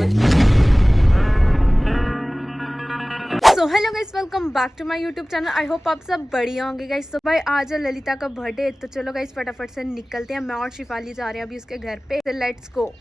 So hello guys, welcome back to my YouTube channel. I hope आप सब बढ़िया होंगे गाइस। तो भाई आज है ललिता का बर्थडे, तो चलो गाइस फटाफट से निकलते हैं। मैं और शिफाली जा रहे हैं अभी उसके घर पे। तो लेट्स गो।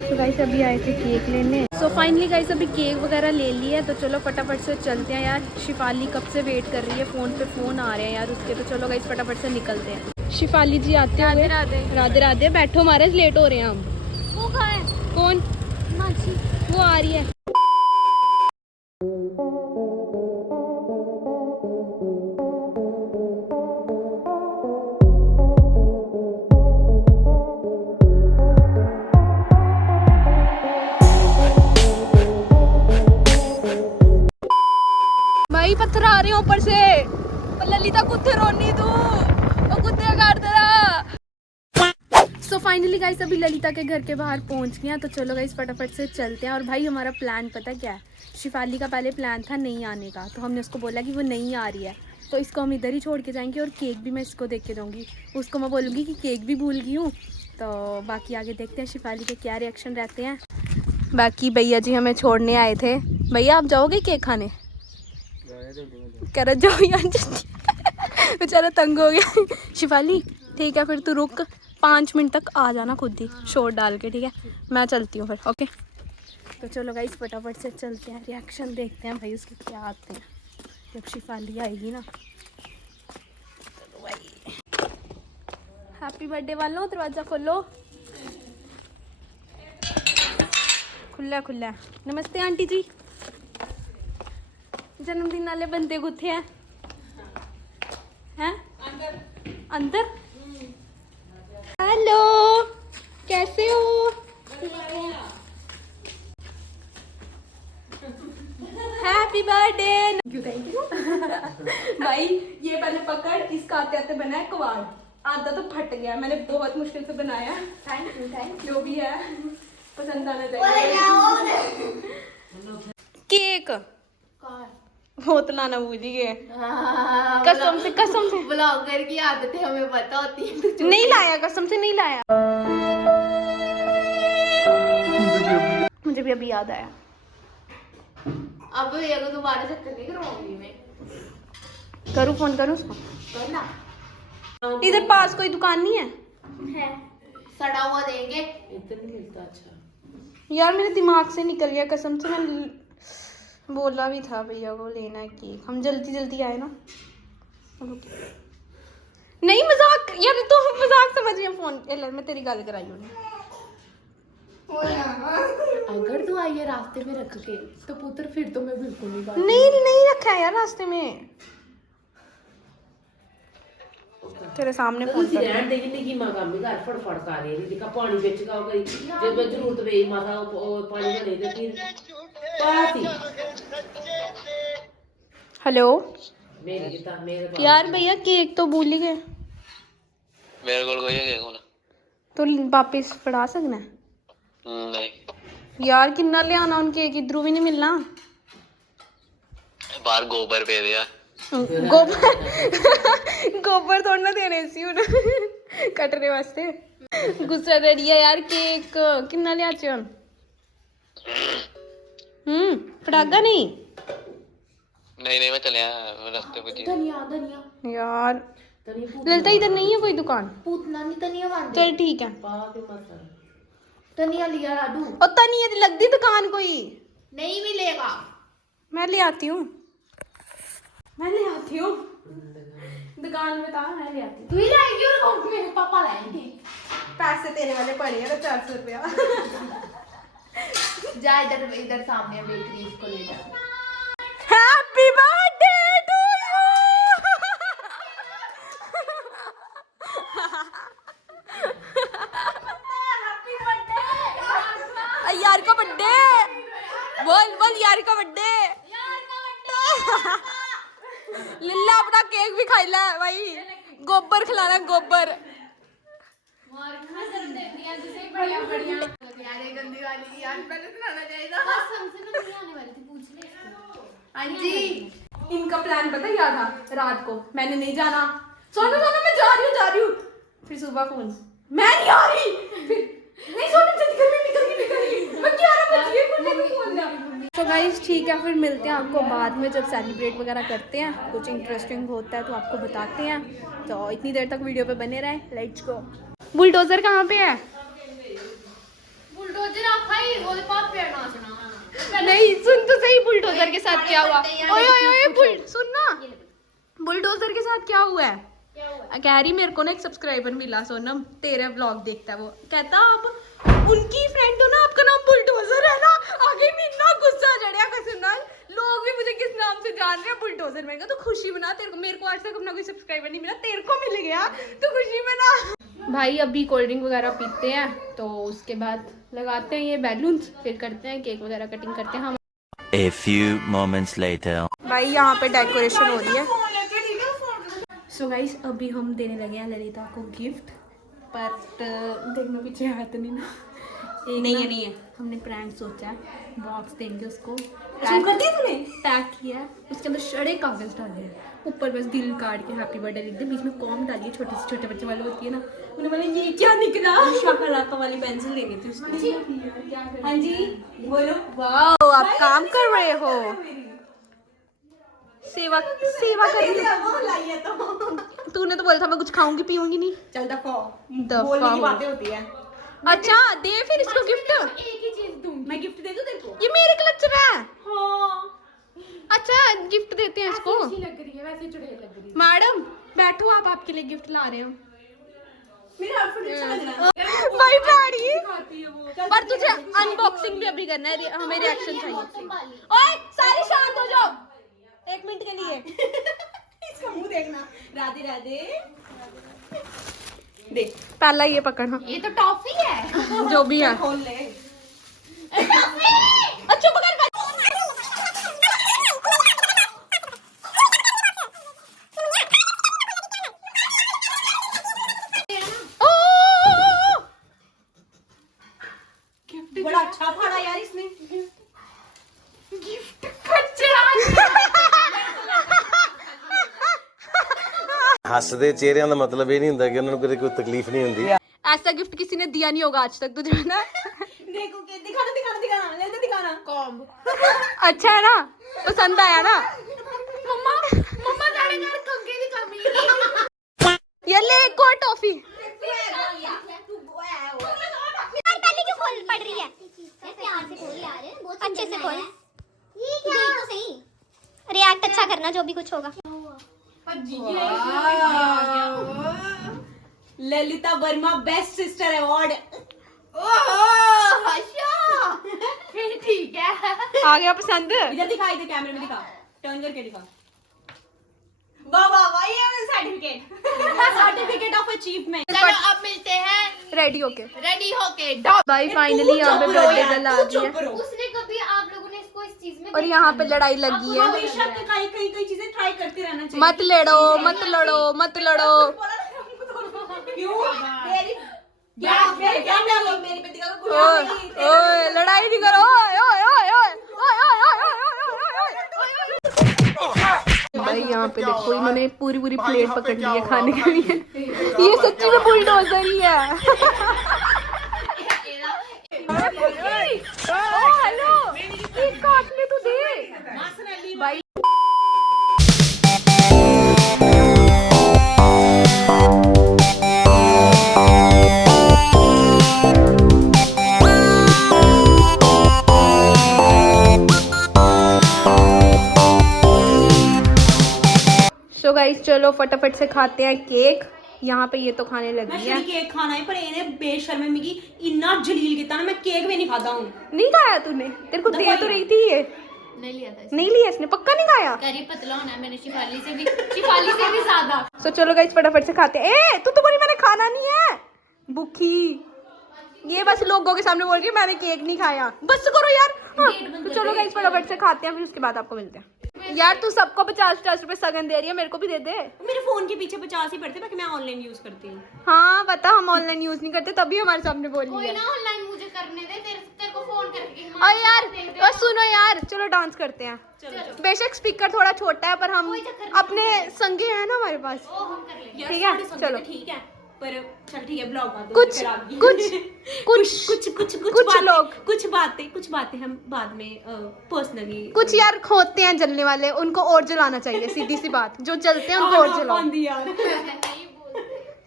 तो गाइस अभी आए थे केक लेने। सो फाइनली गाइस अभी केक वगैरह ले लिया, तो चलो फटाफट से चलते हैं यार। शिफाली कब से वेट कर रही है, फ़ोन पे फ़ोन आ रहे हैं यार उसके। तो चलो गाइस फटाफट से निकलते हैं। शिफाली जी आते हुए राधे राधे। बैठो, हमारे लेट हो रहे हैं हम। वो कहाँ है? कौन? मासी। वो आ रही है। भाई पत्थर आ रहे हैं ऊपर से। ललिता कुत्ते रोनी तू, वो कुत्ते काट दे रहा। सो फाइनली गाइस अभी ललिता के घर के बाहर पहुंच गए हैं। तो चलो गाइस फटाफट से चलते हैं। और भाई हमारा प्लान पता क्या है? शिफाली का पहले प्लान था नहीं आने का, तो हमने उसको बोला कि वो नहीं आ रही है, तो इसको हम इधर ही छोड़ के जाएंगे। और केक भी मैं इसको देख के दूँगी। उसको मैं बोलूँगी कि केक भी भूल गई हूँ। तो बाकी आगे देखते हैं शिफाली के क्या रिएक्शन रहते हैं। बाकी भैया जी हमें छोड़ने आए थे। भैया आप जाओगे केक खाने? कह रहा जाओ यार। बेचारा तंग हो गया। शिफाली ठीक है फिर तू रुक, 5 मिनट तक आ जाना खुद ही शोर डाल के, ठीक है? मैं चलती हूँ फिर, ओके? तो चलो गाइस फटाफट से चलते हैं, रिएक्शन देखते हैं भाई उसके क्या आते हैं जब शिफाली आएगी ना। चलो भाई, हैप्पी बर्थडे वालों, दरवाज़ा खोलो। खुला खुला। नमस्ते आंटी जी। जन्मदिन वाले बंदे कुत्थे हैं? हैं? अंदर। हेलो, कैसे हो? Happy birthday. Thank you. भाई ये पहले पकड़, इसका आते आते बना है कबाड़। आधा तो फट गया, मैंने बहुत मुश्किल से बनाया। थैंक यू जो भी है, पसंद आना चाहिए। केक वो तो लाना भूल ही गए। कसम से ब्लॉगर की आदत है, हमें पता होती है। नहीं लाया, कसम से नहीं लाया। मुझे भी अभी याद आया। अब भैया को दोबारा चक्कर नहीं करवाऊंगी मैं। करूँ फोन, करूँ उसको? करना। इधर पास कोई दुकान नहीं है? है, सड़ा हुआ देंगे। इतना नहीं मिलता। अच्छा यार मेरे दिमाग से निकल गया, कसम से। मैं बोला भी था भैया को लेना है केक, हम जल्दी जल्दी आए ना। नहीं मजाक यार, तो मजाक समझ गया। फोन मैं तेरी गल कराई हूं। अगर तू आई है रास्ते में रख के तो पुत्र फिर तो मैं बिल्कुल नहीं बात नहीं रखा है यार रास्ते में, तेरे सामने फोन कर। ਰਹਿਣ ਦੇ ਜਿੰਨੀ ਕੀ ਮਾਂ ਕੰਮ ਘਰ ਫੜਫੜ ਕਰ ਰਹੀ ਹੈ। ਜਿੱਕਾ ਪਾਣੀ ਵਿੱਚ ਕਾਓ ਕਰੀ ਜੇ ਮੈਂ ਜ਼ਰੂਰਤ ਵੇ ਮਾਤਾ ਉਹ ਪਾਣੀ ਭਰੇ ਤੇ ਫਿਰ ਪਾਤੀ हेलो ਮੇਰੀ ਤਾਂ ਮੇਰੇ यार भैया केक तो भूल ही गए। मेरे को कोई है कौन? तो वापिस फड़ा सकना? नहीं यार किन्ना ले आना उन केक, इधरों भी नहीं मिलना। बाहर गोबर पे दिया। गोबर थोड़ा ना देने सी हुन कटने वास्ते। गुस्सा रेडी है यार। केक किन्ना ले आचे हुन? फड़ागा नहीं? नहीं मैं चलिया रास्ते पे जी। धनिया धनिया यार ललता इधर नहीं है कोई दुकान? पूतना नहीं धनिया मार चल ठीक है। ਪਾ ਕੇ ਮਸਾ धनिया लिया लाडू और तनी ये लगती दुकान कोई? नहीं मिलेगा। मैं ले आती हूँ, मैं ले आती हूँ। दुकान में था, मैं ले आती हूँ। तू ही लाएगी और मेरे पापा लाएंगे। पैसे तेरे वाले पड़े हैं 400 रुपया। जा इधर इधर सामने बेकरी, इसको ले जा। Happy birthday to you. यार का बर्थडे बोल यार का बर्थडे। लिल्ला अपना केक भी खाई ला भाई, गोबर खिलाना गोबर। गंदी वाली यार, पहले सुनाना चाहिए था। कसम से मैं नहीं आने वाली थी, पूछ ले इसको। हाँ जी, इनका प्लान पता क्या था? रात को मैंने नहीं जाना, सोनू मैं जा रही हूँ। फिर सुबह फोन, मैं नहीं आ रही। फिर नहीं सोनू जल्दी कर, मैं निकल गई। तो गाइस ठीक है, फिर मिलते हैं आपको बाद में जब सेलिब्रेट वगैरह करते हैं, कुछ इंटरेस्टिंग होता है तो आपको बताते हैं। तो इतनी देर तक वीडियो पे बने रहें। Let's go. बुलडोजर कहाँ पे है? बुलडोजर आखाई ओदे पापे नाचना। नहीं सुन तो सही, बुलडोजर के साथ क्या हुआ? ओए ओए ओए सुन ना, बुलडोजर के साथ क्या हुआ है? कह रही मेरे को ना एक सब्सक्राइबर मिला सोनम, तेरे व्लॉग देखता है वो, कहता आप उनकी फ्रेंड हो ना, आपका नाम बुलडोजर है ना। आगे भी इतना गुस्सा चढ़िया कसम नाल, लोग भी मुझे किस नाम से जान रहे हैं, बुलडोजर। मैंने कहा तो खुशी मना, तेरे को, मेरे को आज तक अपना कोई सब्सक्राइबर नहीं मिला, तेरे को मिल गया तो खुशी मना। भाई अभी कोल्ड ड्रिंक वगैरह पीते हैं, तो उसके बाद लगाते हैं ये बैलून्स, फिर करते हैं केक वगैरह कटिंग करते हैं हम। A few moments later. भाई यहाँ पे डेकोरेशन हो रही है। सो गाइस अभी हम देने लगे हैं ललिता को गिफ्ट, बट देखना पीछे हाथ नहीं ना, नहीं है हमने प्रैंक सोचा है, बॉक्स देंगे उसको। पैक किया है, उसके अंदर बड़े कागज डाले हैं, ऊपर बस दिल काट के हैप्पी बर्थडे लिख दे, बीच में कॉम डालिए, छोटे से छोटे बच्चे वाले होती है ना, उन्हें बोला ये क्या निकला, शाकालाका वाली पेंसिल देंगे थे उसको। हाँ जी बोलो। वाह आप काम कर रहे हो, सेवा कर रही हो। तूने तो बोला था मैं कुछ खाऊंगी पीऊंगी नहीं। चल दफा बोलने की बातें होती है। अच्छा दे फिर इसको गिफ्ट। एक ही चीज दूंगी, मैं गिफ्ट दे दूं तेरे को? ये मेरे क्लचर है। हाँ अच्छा गिफ्ट देते हैं इसको। अच्छी लग रही है, वैसे चुड़ैल लग रही है। मैडम बैठो, आप आपके लिए गिफ्ट ला रहे हो। मेरा आउटफिट अच्छा लग रहा है। भाई साड़ी, पर तुझे अनबॉक्सिंग भी अभी करना है, हमें रिएक्शन चाहिए। ओए सारे शांत हो जाओ 1 मिनट के लिए। इसका मुंह देखना। राधे राधे। देख पहला ये पकड़ना, ये तो टॉफी है। जो भी है खोल ले। अच्छा पकड़। बड़ा अच्छा फाड़ा यार इसने। गिफ्ट ਹੱਸਦੇ ਚਿਹਰਿਆਂ ਦਾ ਮਤਲਬ ਇਹ ਨਹੀਂ ਹੁੰਦਾ ਕਿ ਉਹਨਾਂ ਨੂੰ ਕੋਈ ਤਕਲੀਫ ਨਹੀਂ ਹੁੰਦੀ। ऐसा गिफ्ट किसी ने दिया नहीं होगा आज तक तुझे ना। देखो के दिखाना दिखाना दिखाना ले तो दिखाना कॉम्ब। अच्छा है ना, पसंद आया ना? मम्मा मम्मा जाने घर कंगे की कमी। ये ले एक और टॉफी। पहले क्यों खोल पड़ रही है? प्यार से खोल यार, बहुत अच्छे से खोल। ये क्या? देख तो सही। रिएक्ट अच्छा करना जो भी कुछ होगा। Lalita Verma best sister award. ठीक है। आ गया पसंद? इधर दिखाई दे, कैमरे में दिखा, टर्न करके दिखा। वाह वाह वाह, ये सर्टिफिकेट ऑफ अचीवमेंट। चलो अब मिलते हैं रेडी होके। भाई तू फाइनली यहाँ पे चुप रहो बर्थडे यार, गर्ल आ तू गई चुप है, रहो। उसने कभी आप लोगों ने इसको इस चीज में और यहाँ पे लड़ाई लगी है। हमेशा कई चीजें ट्राई करते रहना चाहिए। मत लड़ो मत लड़ो मत लड़ो। क्यों? मेरी पे दिखा को ओए ओए लड़ाई नहीं करो। ओए ओए ओए ओए ओए ओए भाई यहाँ पे देखो इन्होंने पूरी प्लेट पकड़ ली है खाने के लिए। ये सच्ची में बुलडोजर ही है। हेलो केक काटने तो दे भाई। सो गाइस चलो फटाफट से खाते हैं केक। यहाँ पे ये तो खाने लगी है। मैं केक खाना है, पर इन्हें बेशर्मी मिगी इन्ना जलील किया ना, मैं केक भी नहीं खाता हूँ। नहीं खाया तूने? तेरे को दे तो रही थी ये। नहीं लिया था। नहीं लिया इसने? पक्का नहीं खाया? करी पतला होना है, मैंने शिफाली से भी ज्यादा। सो चलो गाइस फटाफट से खाते हैं। ए तू तो बोली मैंने खाना नहीं है, भूखी। ये बस लोगों के सामने बोल रही है मैंने केक नहीं खाया। बस करो यार। हाँ, तो चलो गाइस फटाफट से खाते हैं, फिर उसके बाद आपको मिलते हैं। यार तू सबको 50-50 रुपए सगन दे रही है, मेरे को भी दे दे। मेरे फोन के पीछे 50 ही पड़ते, बाकी मैं ऑनलाइन यूज करती हूँ। हाँ बता, हम ऑनलाइन यूज नहीं करते तभी हमारे सामने बोल रही कोई है। ना ऑनलाइन मुझे करने दे, तेरे को फोन करके। और यार सुनो यार, चलो डांस करते हैं। बेशक स्पीकर थोड़ा छोटा है पर हम अपने संगे हैं ना हमारे पास। ओ हम कर लेंगे। ठीक है चलो। ठीक है पर चल ठीक है ब्लॉग बात कुछ बातें हम बाद में पर्सनली कुछ यार होते हैं जलने वाले, उनको और जलाना चाहिए, सीधी सी बात, जो जलते हैं उनको और जलाओ।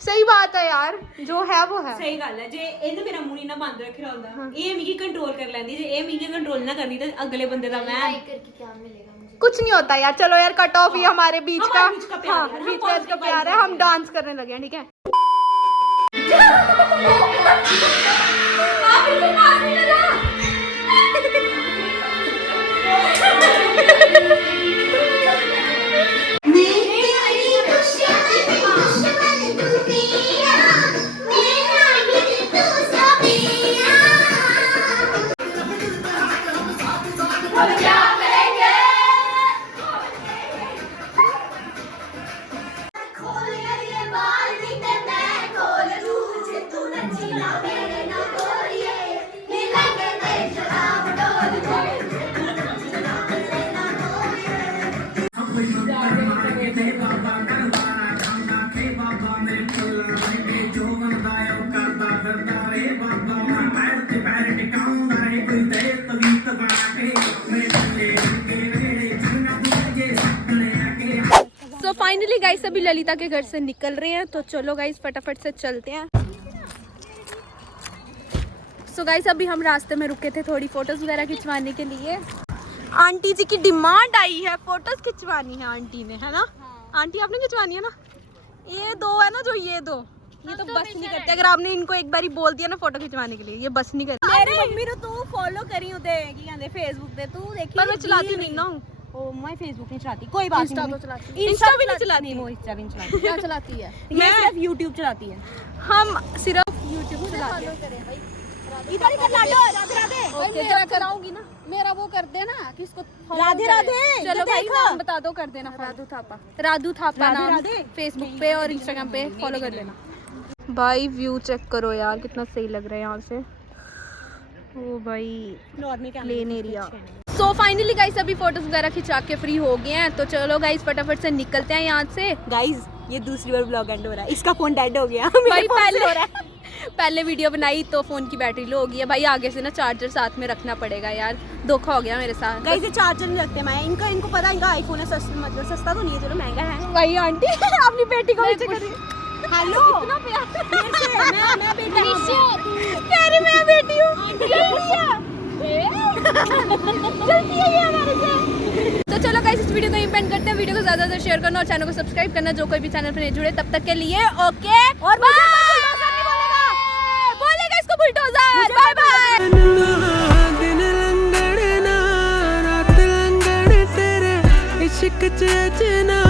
सही बात है यार, जो है वो है। सही गल है, जे इन्हें मेरा मुंह ना बंद रखा होंदा, ये मिगी कंट्रोल कर लेंदी, जे ये मिगी कंट्रोल ना करनी तो अगले बंदे दा मैं कुछ नहीं होता यार, चलो यार कट ऑफ ही हमारे बीच का, हमारे बीच का प्यार हाँ है, बीच हम में इसका प्यार है, हम डांस करने लगे हैं, ठीक है। तो फाइनली गाइस अभी ललिता के घर से निकल रहे हैं, तो चलो गाइस फटाफट से चलते हैं। सो गाइस अभी हम रास्ते में रुके थे थोड़ी फोटोज वगैरह खिंचवाने के लिए। आंटी जी की डिमांड आई है, फोटोज खिंचवानी है आंटी ने, है ना? आंटी आपने खिंचवानी है ना? ये दो है ना, जो ये दो, ये तो बस नहीं करते। अगर आपने इनको एक बार बोल दिया ना फोटो खिंचवाने के लिए, ये बस नहीं करते। मेरी मम्मी नु तू फॉलो करी उते की कहंदे फेसबुक पे, तू देखी पर मैं चलाती नहीं ना हूँ। ओ मैं फेसबुक नहीं चलाती, कोई बात इंस्टा नहीं। तो चलाती, इंस्टा भी नहीं चलाती, वो इंस्टा भी नहीं चलाती। क्या चलाती है? मैं सिर्फ यूट्यूब चलाती है। हम सिर्फ यूट्यूब चलाते हैं। इधर इधर लाडो राधे राधे। ओके जरा कराऊंगी ना, मेरा वो कर देना कि इसको राधे राधे। चलो भाई नाम बता दो, कर देना। राधू थापा नाम राधे। फेसबुक पे और इंस्टाग्राम पे फॉलो कर लेना। भाई व्यू चेक करो यार, कितना सही लग रहा है यहाँ से। ओ भाई normal plain area. So finally guys अभी फोटोज वगैरह खिंचा के फ्री हो गए हैं, तो चलो गाइस फटाफट से निकलते हैं यहाँ से। गाइस ये दूसरी बार ब्लॉग एंड हो रहा है, इसका फोन डेड हो गया। भाई पहले वीडियो बनाई तो फोन की बैटरी लो हो गई है भाई, आगे से ना चार्जर साथ में रखना पड़ेगा यार, धोखा हो गया मेरे साथ। गाइस ये चार्जर नहीं रखते मैं, इनको पता है, इनका आईफोन है, सस्ता मतलब सस्ता तो नहीं है, चलो महंगा है। भाई आंटी अपनी बेटी को पीछे कर हेलो इतना प्यार मैं बेटा कह रही मैं बेटी हूँ, चलती है ये हमारे से। तो चलो गाइस इस वीडियो को यहीं पेंड करते हैं, वीडियो को ज्यादा से शेयर करना और चैनल को सब्सक्राइब करना, जो कोई भी चैनल पर नहीं जुड़े। तब तक के लिए ओके, और बोलेगा इसको बुलडोजर। Bye bye. दिन लंगड़ ना रात लंगड़ तेरे इश्क च अजना